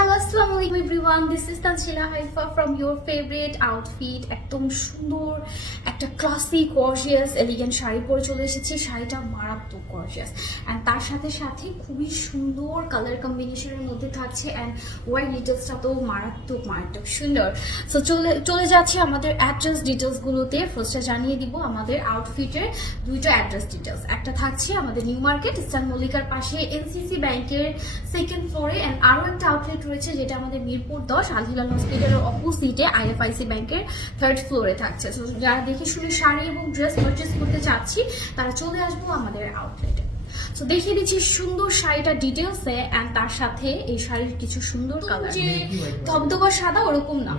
Hello আসসালামু আলাইকুম everyone this is Tanshila Haifa from your favourite outfit একদম সুন্দর, একটা ক্লাসিক গর্জিয়াস এলিগেন্ট শাড়ি পরে চলে এসেছি। শাড়িটা মারাত্মক গর্জিয়াস অ্যান্ড তার সাথে সাথে খুবই সুন্দর কালার কম্বিনেশনের মধ্যে থাকছে। অ্যান্ড হোয়াইট ডিটেলসটা তো মারাত্মক মারাত্মক সুন্দর। সো চলে চলে যাচ্ছে আমাদের অ্যাড্রেস ডিটেলসগুলোতে ফার্স্টে জানিয়ে দিব আমাদের আউটফিটের দুইটা অ্যাড্রেস ডিটেলস একটা থাকছে আমাদের নিউ মার্কেট, ইস্টার্ন মল্লিকার পাশে এনসিসি ব্যাংকের সেকেন্ড ফ্লোরে অ্যান্ড আরও একটা আউটলেট রয়েছে যেটা আমাদের মিরপুর দশ আলহিলাল হসপিটালের অপোজিটে আইএফআইসি ব্যাংকের থার্ড ফ্লোরে থাকছে। সো যারা দেখে শুনে শাড়ি এবং ড্রেস পারচেস করতে চাচ্ছি তারা চলে আসব আমাদের আউটলেটে তো দেখিয়ে দিচ্ছি সুন্দর শাড়িটা ডিটেলসে অ্যান্ড তার সাথে এই শাড়ির কিছু সুন্দর কালার যে ধবধবা সাদা ওরকম না।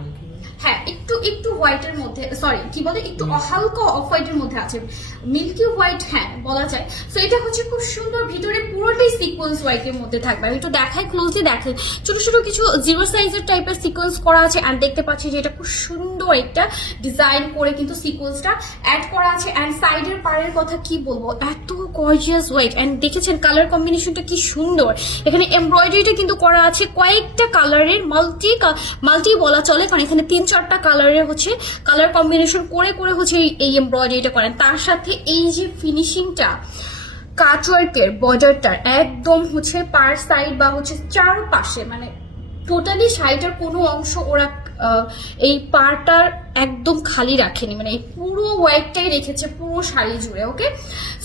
হ্যাঁ একটু একটু হোয়াইটের মধ্যে সরি কি বলে? একটু হালকা অফ হোয়াইটের মধ্যে আছে। মিল্কি হোয়াইট হ্যাঁ বলা যায়। সো এটা হচ্ছে খুব সুন্দর ভিতরে পুরোটাই সিকোয়েন্স হোয়াইটের মধ্যে থাকবে। আমি একটু দেখাই ক্লোজলি দেখেন ছোট ছোট কিছু জিরো সাইজের টাইপের সিকোয়েন্স করা আছে অ্যান্ড দেখতে পাচ্ছি যে এটা খুব সুন্দর একটা ডিজাইন করে কিন্তু সিকোয়েন্সটা অ্যাড করা আছে। অ্যান্ড সাইডের পাড়ের কথা কি বলব? এত গর্জিয়াস হোয়াইট অ্যান্ড দেখেছেন কালার কম্বিনেশনটা কি সুন্দর? এখানে এমব্রয়ডারিটা কিন্তু করা আছে। কয়েকটা কালারের মাল্টি মাল্টি বলা চলে। কারণ এখানে তিন চারটা কালারের হচ্ছে কালার কম্বিনেশন করে করে হচ্ছে এই- এমব্রয়ডারিটা করেন। তার সাথে এই যে ফিনিশিংটা কাটওয়ার্কের বর্ডারটার একদম হচ্ছে পার সাইড বা হচ্ছে চারপাশে মানে টোটালি শাড়িটার কোনো অংশ ওরা এই পারটার একদম খালি রাখেনি। মানে এই পুরো হোয়াইটটাই রেখেছে, পুরো শাড়ি জুড়ে ওকে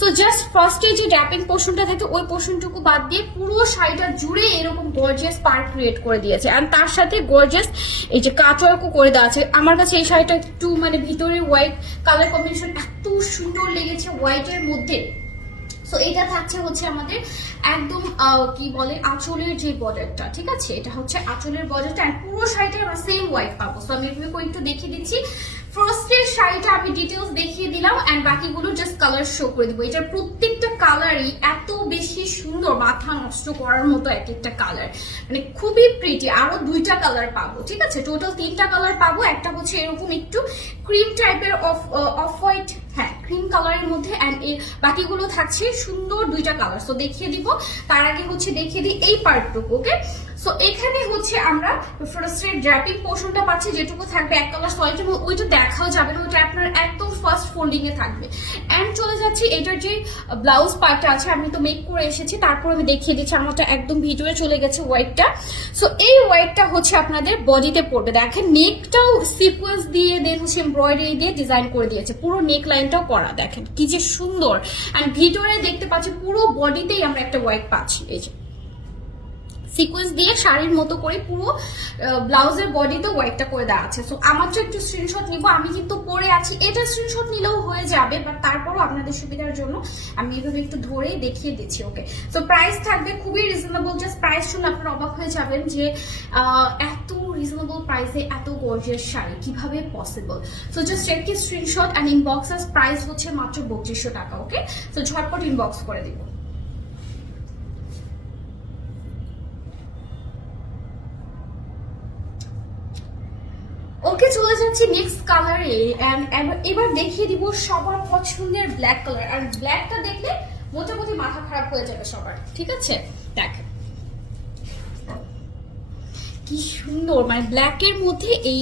সো জাস্ট ফার্স্টে যে ড্যাপিং পোর্শনটা থাকে, ওই পোর্শনটুকু বাদ দিয়ে পুরো শাড়িটা জুড়ে এরকম গর্জিয়াস পার ক্রিয়েট করে দিয়েছে। আর তার সাথে গর্জিয়াস এই যে কাটওয়ার্কও করে দেওয়া আছে। আমার কাছে এই শাড়িটা একটু মানে ভিতরে হোয়াইট কালার কম্বিনেশন এত সুন্দর লেগেছে হোয়াইটের মধ্যে। সো এটা থাকছে হচ্ছে আমাদের একদম কি বলে, আঁচলের যে বর্ডারটা ঠিক আছে? এটা হচ্ছে আঁচলের বর্ডারটা পুরো শাড়িটা আমরা সেম হোয়াইট পাবো। সো আমি এভাবে একটু দেখিয়ে দিচ্ছি। ফার্স্টের শাড়িটা আমি ডিটেলস দেখিয়ে দিলাম অ্যান্ড বাকিগুলো জাস্ট কালার শো করে দিব। এটার প্রত্যেকটা কালারই এত বেশি সুন্দর, মাথা নষ্ট করার মতো এক একটা কালার মানে খুবই প্রিটি আরও দুইটা কালার পাবো, ঠিক আছে? টোটাল তিনটা কালার পাবো, একটা হচ্ছে এরকম একটু ক্রিম টাইপের অফ অফ হোয়াইট হ্যাঁ ক্রিম কালারের মধ্যে অ্যান্ড বাকিগুলো থাকছে সুন্দর দুইটা কালার তো দেখিয়ে দিব, তার আগে হচ্ছে দেখিয়ে দিই এই পার্টটুকু ওকে সো এখানে হচ্ছে আমরা ফার্স্টের ড্র্যাপিং পোর্শনটা পাচ্ছি, যেটুকু থাকবে এক কালার সয়েট এবং ওইটা দেখাও যাবে না, ওইটা আপনার একদম ফার্স্ট ফোল্ডিং এ থাকবে। অ্যান্ড চলে যাচ্ছি, এটার যে ব্লাউজ পার্টটা আছে, আমি তো মেক করে এসেছি, তারপর আমি দেখিয়ে দিচ্ছি, আমারটা একদম ভিডিওে চলে গেছে হোয়াইটটা সো এই হোয়াইটটা হচ্ছে আপনাদের বডিতে পড়বে। দেখেন নেকটাও সিকোয়েন্স দিয়ে দেন হচ্ছে এমব্রয়ডারি দিয়ে ডিজাইন করে দিয়েছে। পুরো নেক লাইনটাও করা, দেখেন, কি যে সুন্দর। অ্যান্ড ভিতরে দেখতে পাচ্ছি, পুরো বডিতেই আমরা একটা হোয়াইট পাচ্ছি, এই যে। সিকোয়েন্স দিয়ে শাড়ির মতো করে পুরো ব্লাউজের বডিতে হোয়াইটটা করে দেওয়া আছে। সো তো একটু স্ক্রিনশট নিব। আমি কিন্তু পরে আছি, এটা স্ক্রিনশট নিলেও হয়ে যাবে বাট তারপরও আপনাদের সুবিধার জন্য আমি এভাবে একটু ধরেই দেখিয়ে দিচ্ছি ওকে সো প্রাইস থাকবে খুবই রিজনেবল জাস্ট প্রাইস শুনে আপনারা অবাক হয়ে যাবেন যে এত রিজনেবল প্রাইসে এত গর্জিয়াস শাড়ি, কীভাবে পসিবল সো জাস্ট কি স্ক্রিনশট অ্যান্ড ইনবক্স প্রাইস হচ্ছে মাত্র বত্রিশশো টাকা ওকে সো ঝটপট ইনবক্স করে দিব ওকে চলে যাচ্ছি নেক্সট কালারে এবার দেখিয়ে দিব সবার পছন্দের ব্ল্যাক কালার আর ব্ল্যাকটা দেখলে মোটামুটি মাথা খারাপ হয়ে যাবে সবার, ঠিক আছে? দেখ। কি সুন্দর মানে ব্ল্যাকের মধ্যে এই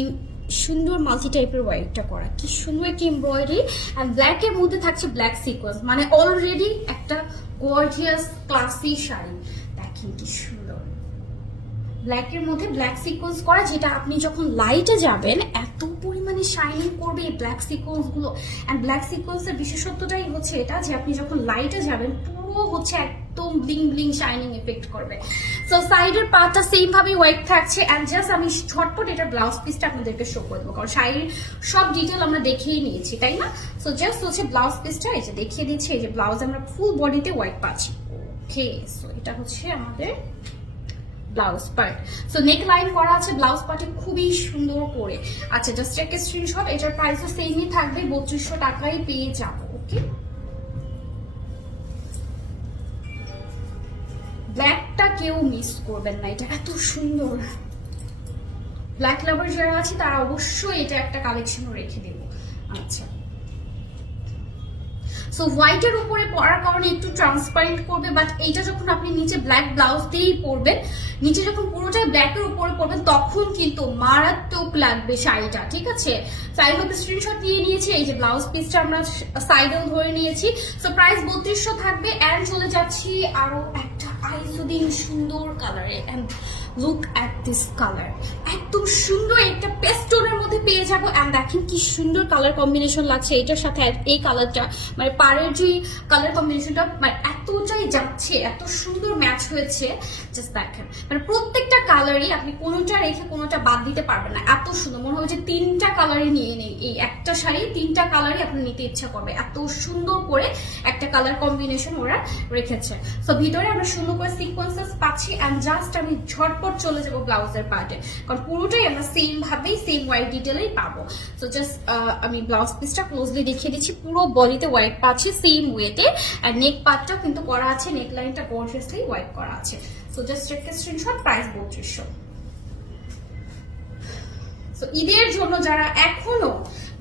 সুন্দর মাল্টি টাইপের ওয়াইটটা করা, কি সুন্দর একটি এমব্রয়ডারি আর ব্ল্যাকের মধ্যে থাকছে ব্ল্যাক সিকোয়েন্স মানে অলরেডি একটা গর্জিয়াস ক্লাসি শাড়ি। দেখেন কি সুন্দর। ব্ল্যাকের মধ্যে ব্ল্যাক সিকোয়েন্স করা, যেটা আপনি যখন লাইটে যাবেন, এত পরিমাণে শাইনিং করবে এই ব্ল্যাক সিকোয়েন্সগুলো। অ্যান্ড ব্ল্যাক সিকোয়েন্সের বিশেষত্বটাই হচ্ছে এটা যে আপনি যখন লাইটে যাবেন, পুরো হচ্ছে একদম ব্লিং ব্লিং শাইনিং এফেক্ট করবে। সো সাইডের পার্টটা সেম ভাবে হোয়াইট থাকছে। অ্যান্ড জাস্ট আমি ঝটপট এটা ব্লাউজ পিসটা আপনাদেরকে শো করে দেবো কারণ শাড়ির সব ডিটেল আমরা দেখেই নিয়েছি, তাই না? সো জাস্ট হচ্ছে ব্লাউজ পিসটা এই যে দেখিয়ে দিচ্ছি, এই যে ব্লাউজ আমরা ফুল বডিতে হোয়াইট পাচ্ছি। ওকে সো এটা হচ্ছে আমাদের blouse part so neck line করা আছে, ব্লাউজ পার্টে খুবই সুন্দর করে। আচ্ছা জাস্ট একটা স্ক্রিনশট এটার প্রাইসও সেমই থাকবে, বত্রিশশো টাকাই পেয়ে যাব ওকে ব্ল্যাকটা কেউ মিস করবেন না, এটা এত সুন্দর। ব্ল্যাক লাভার যারা আছে, তারা অবশ্যই এটা একটা কালেকশনও রেখে দেব। আচ্ছা। সো হোয়াইটের উপরে পরার কারণে একটু ট্রান্সপারেন্ট করবে বাট এইটা যখন আপনি নিচে ব্ল্যাক ব্লাউজ দিয়েই পরবেন, নিচে যখন পুরোটাই ব্ল্যাকের উপরে পরবেন, তখন কিন্তু মারাত্মক লাগবে শাড়িটা, ঠিক আছে? সাইড হোক স্ক্রিনশট নিয়ে নিয়েছি, এই যে ব্লাউজ পিসটা আমরা সাইডেও ধরে নিয়েছি। সো প্রাইস বত্রিশশো থাকবে অ্যান্ড চলে যাচ্ছি আরও একটা আইসুদিন সুন্দর কালারে and look at this colour একদম সুন্দর একটা পেয়ে যাব অ্যান্ড দেখেন কি সুন্দর কালার কম্বিনেশন লাগছে এটার সাথে এই কালারটা মানে পাড়ের যে কালার কম্বিনেশনটা মানে এতটাই যাচ্ছে, এত সুন্দর ম্যাচ হয়েছে জাস্ট দেখেন। মানে প্রত্যেকটা কালারই আপনি কোনোটা রেখে কোনোটা বাদ দিতে পারবেন না, এত সুন্দর। মনে হবে যে তিনটা কালারই নিয়ে নেই, এই একটা শাড়ি, তিনটা কালারই আপনি নিতে ইচ্ছা করবে। এত সুন্দর করে একটা কালার কম্বিনেশন ওরা রেখেছে। সো ভিতরে আমরা সুন্দর করে সিকোয়েন্সেস পাচ্ছি অ্যান্ড জাস্ট আমি ঝটপট চলে যাব ব্লাউজের পার্টে কারণ পুরোটাই আমরা সেম ভাবেই সেম হোয়াইট ডিটেলেই পাবো। সো জাস্ট আমি ব্লাউজ পিসটা ক্লোজলি দেখিয়ে দিচ্ছি। পুরো বডিতে হোয়াইট পাচ্ছি সেম ওয়েতে আর নেক পার্টটাও কিন্তু করা আছে নেক লাইনটা গর্জিয়াসলি হোয়াইট করা আছে। সো জাস্ট একটা স্ক্রিনশট প্রাইস বত্রিশশো তো ঈদের জন্য যারা এখনও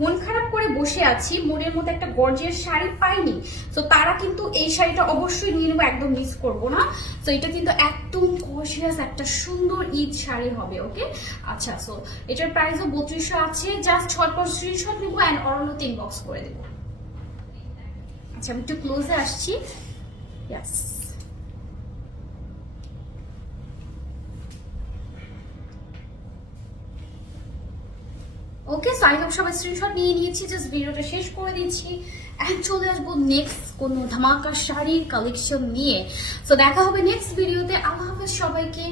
মন খারাপ করে বসে আছি মনের মধ্যে একটা গর্জের শাড়ি পাইনি তো তারা কিন্তু এই শাড়িটা অবশ্যই নিয়ে নেব, একদম মিস করব না। তো এটা কিন্তু একদম গর্জিয়াস একটা সুন্দর ঈদ শাড়ি হবে ওকে আচ্ছা সো এটার প্রাইসও বত্রিশশো আছে। জাস্ট ছটপট স্ক্রিনশট নেব অ্যান্ড অরণ্যতে ইনবক্স করে দেবো। আচ্ছা আমি একটু ক্লোজে আসছি। ইয়াস ওকে সাইন আপ সবাই স্ক্রিনশট নিয়ে নিয়েছি জাস্ট ভিডিওটা শেষ করে দিচ্ছি। এখন চলে আসব নেক্সট কোনো ধামাকা শাড়ির কালেকশন নিয়ে। তো দেখা হবে নেক্সট ভিডিওতে আল্লাহ হাফেজ সবাইকে।